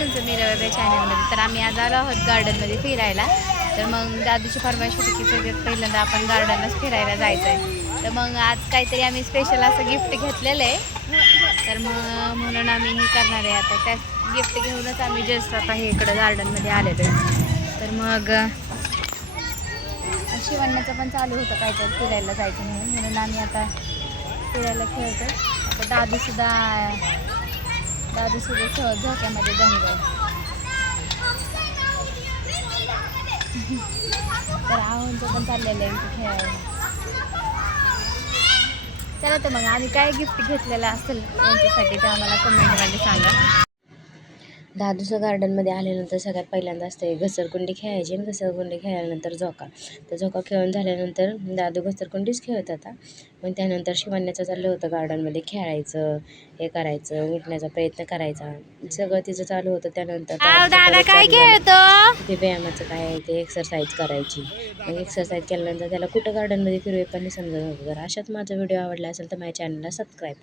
तुमचं मीराबाई चॅनलमध्ये. तर आम्ही आज आलो आहोत गार्डनमध्ये फिरायला. तर मग दादूची फरमाईश होती की सगळ्यात पहिल्यांदा आपण गार्डनलाच फिरायला जायचं आहे. तर मग आज काहीतरी आम्ही स्पेशल असं गिफ्ट घेतलेलं आहे. तर मग म्हणून आम्ही हे करणार आहे. आता त्या गिफ्ट घेऊनच आम्ही जस्ट आता हे इकडं गार्डनमध्ये आलेलो आहे. तर मग शिवण्याचं पण चालू होतं काहीतरी फिरायला जायचं म्हणून आम्ही आता फिरायला खेळतो. आता दादूसुद्धा झोक्यामध्ये दंग. तर आहोंचं पण चाललेलं आहे खेळायला. चला तर मग आम्ही काय गिफ्ट घेतलेलं असेल यांच्यासाठी ते आम्हाला कमेंटमध्ये सांगा. दादूचं गार्डनमध्ये आल्यानंतर सगळ्यात पहिल्यांदा असते घसरकुंडी खेळायची आणि घसरकुंडी खेळल्यानंतर झोका. तर झोका खेळून झाल्यानंतर दादू घसरकुंडीच खेळत होता. मग त्यानंतर शिवण्याचं चाललं होतं गार्डनमध्ये खेळायचं, हे करायचं, उठण्याचा प्रयत्न करायचा, सगळं तिचं चालू होतं. त्यानंतर दादा काय खेळतो ते व्यायामाचं काय आहे ते एक्सरसाइज करायची. मग एक्सरसाइज केल्यानंतर त्याला कुठं गार्डनमध्ये फिरवे पण समजत नव्हतं. तर अशाच माझा व्हिडिओ आवडला असेल तर माझ्या चॅनलला सबस्क्राईब